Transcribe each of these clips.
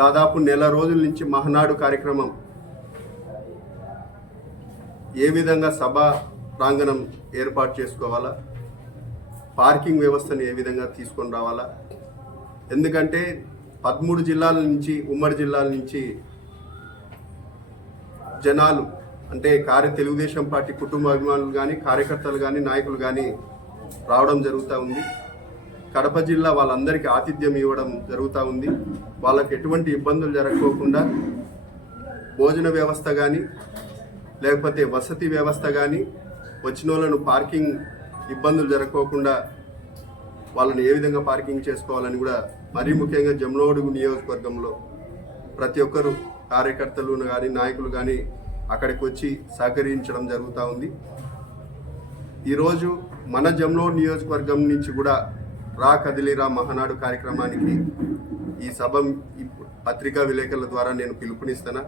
దాదాపు నెల రోజుల నుంచి మహనాడు కార్యక్రమం. ఏ విధంగా సభ ప్రాంగణం ఏర్పాటు చేసుకోవాలా? పార్కింగ్ వ్యవస్థను ఏ విధంగా తీసుకొని రావాలా? ఎందుకంటే పదమూడు జిల్లాల నుంచి ఉమ్మడి జిల్లాల నుంచి జనాలు అంటే కార్య తెలుగుదేశం పార్టీ కుటుంబ అభిమానులు కానీ కార్యకర్తలు కానీ నాయకులు కానీ రావడం జరుగుతూ ఉంది. కడప జిల్లా వాళ్ళందరికీ ఆతిథ్యం ఇవ్వడం జరుగుతూ ఉంది. వాళ్ళకి ఎటువంటి ఇబ్బందులు జరగకోకుండా భోజన వ్యవస్థ కానీ లేకపోతే వసతి వ్యవస్థ కానీ వచ్చిన వాళ్ళను పార్కింగ్ ఇబ్బందులు జరగకోకుండా వాళ్ళని ఏ విధంగా పార్కింగ్ చేసుకోవాలని కూడా మరీ ముఖ్యంగా జమ్లోడుగు నియోజకవర్గంలో ప్రతి ఒక్కరు కార్యకర్తలు కానీ నాయకులు కానీ అక్కడికి వచ్చి సహకరించడం జరుగుతూ ఉంది. ఈరోజు మన జమ్లోడు నియోజకవర్గం నుంచి కూడా రా కదిలిరా మహానాడు కార్యక్రమానికి. ఈ సభ ఈ పత్రికా విలేకరుల ద్వారా నేను పిలుపునిస్తాను?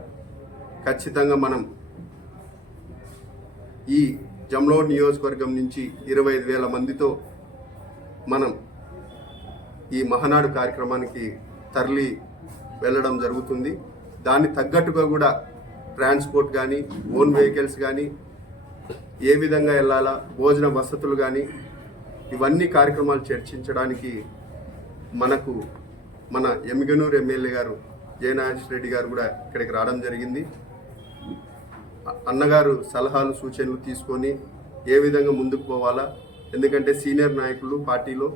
ఖచ్చితంగా మనం ఈ జమ్లోడ్ నియోజకవర్గం నుంచి ఇరవై ఐదు వేల మందితో మనం ఈ మహానాడు కార్యక్రమానికి తరలి వెళ్ళడం జరుగుతుంది. దాన్ని తగ్గట్టుగా కూడా ట్రాన్స్పోర్ట్ కానీ ఓన్ వెహికల్స్ కానీ ఏ విధంగా వెళ్ళాలా భోజన వసతులు కానీ ఇవన్నీ కార్యక్రమాలు చర్చించడానికి మనకు మన ఎమ్మిగనూరు ఎమ్మెల్యే గారు జయనాగేష్ రెడ్డి గారు కూడా ఇక్కడికి రావడం జరిగింది. అన్నగారు సలహాలు సూచనలు తీసుకొని ఏ విధంగా ముందుకు పోవాలా? ఎందుకంటే సీనియర్ నాయకులు పార్టీలో